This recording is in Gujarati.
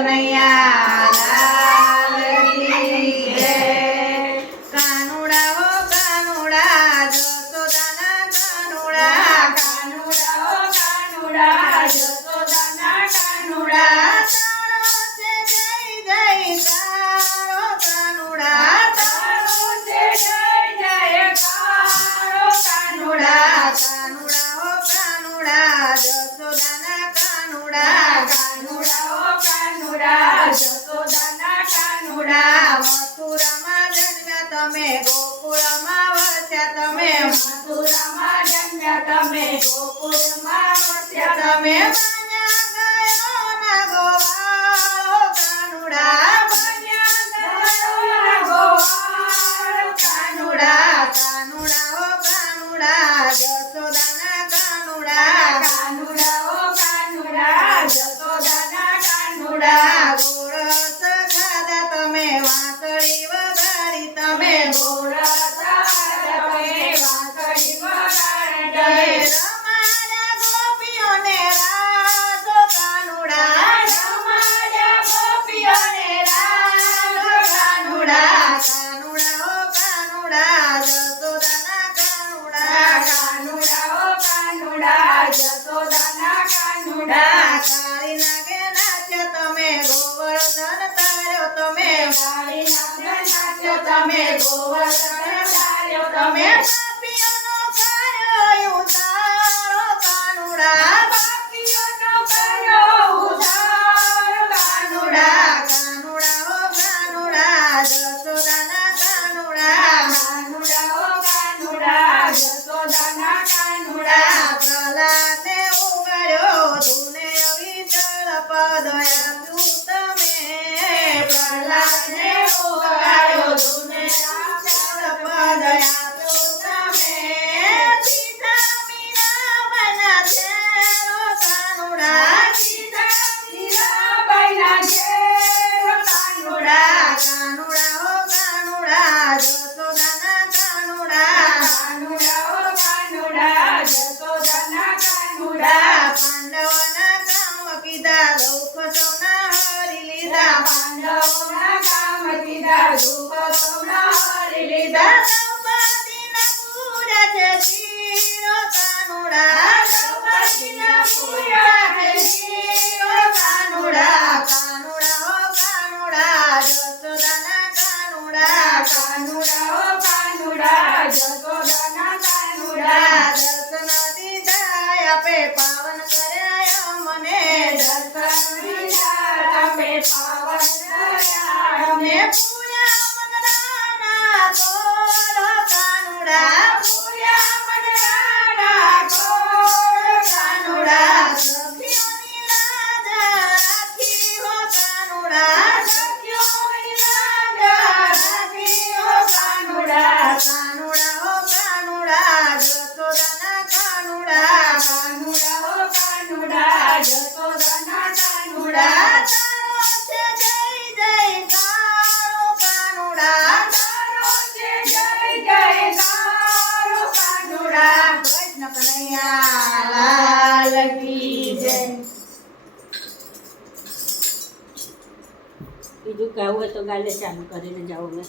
કનૈયા લાલ કી જય। કાનુડા હો કાનુડા જસોદાના કાનુડા, કાનુડા ઓ કાનુડા જસોદાના કાનુડા તારો છે જય જયકારો કાનુડા, તારો છે જય જયકારો કાનુડા કાનુડા હો કાનુડા જસોદાના કાનુડા, કાનુડા ઓ કાનુડા જસોદાના કાનુડા મથુરામાં જન્મ્યા તમે ગોકુળમાં વસ્યા તમે, મથુરામાં જન્મ્યા તમે ગોકુળમાં વસ્યા તમે તમે બન્યા ગયો ના ગોવાળો કાનુડા, બન્યા ગયોના ગોવાળ કાનુડા કાનુડા હો કાનુડા જસોદાના કાનુડા, કાનુડા ઓ કાનુડા જસોદાના કાનુડા ગોરસ ખાધા તમે વાંસળી વગાડી તમે, રમાડ્યા ગોપીઓને રાસો કાનુડા, કાનુડા હો કાનુડા જસોદાના કાનુડા, કાળી નાગે નાચ્યા તમે ગોવર્ધન તાર્યો તમે, તમે પાપીઓનો કર્યો ઉદ્ધારો કાનુડા, કાનુડા હો કાનુડા જસોદાના કાનુડા, પ્રહલાદને ઉગાડ્યો ધૂને અવિચળ પદ આપ્યું તમે, પ્રહલાદને ઉગાડ્યો ધૂને અવિચળ પદ આપ્યું તમે, સીતા મીરાબાઈના ઘેરો કાનુડા, કાનુડા હો કાનુડા જસોદાના કાનુડા, પાંડવોના કામ કીધા દુઃખ સૌના હરી લીધા, પાંડવોના કામ કીધા દુઃખ સૌના હરી લીધા દ્રૌપદીના પૂરા છે શિરો કાનુડા, દ્રૌપદીના પૂરા છે શિરો કાનુડા, કાનુડા હો કાનુડા જસોદાના કાનુડા, કાનુડા ઓ કાનુડા જસોદાના કાનુડા દર્શન દીધા આપે પાવન કર્યા મને, દર્શન દીધા તમે પાવન કર્યા અમે અમે પૂયા મનરાના તોરો કાનુડા, પૂર્યા મનરાના કોળ કાનુડા સખીઓની લાજ રાખી હો કાનુડા, સખ્યોની લાજ રાખી ઓ કાનુડા કાનુડા હો કાનુડા જસોદાના કાનુડા, કાનુડા ઓ કાનુડા જસોદાના કાનુડા તારો છે જય જયકારો કાનુડા, તારો છે જય જયકારો કાનુડા કૃષ્ણ કનૈયા લાલ કી જય। બીજું ગાવું હોય તો ગાલે ચાલુ કરીને જાઓ મેં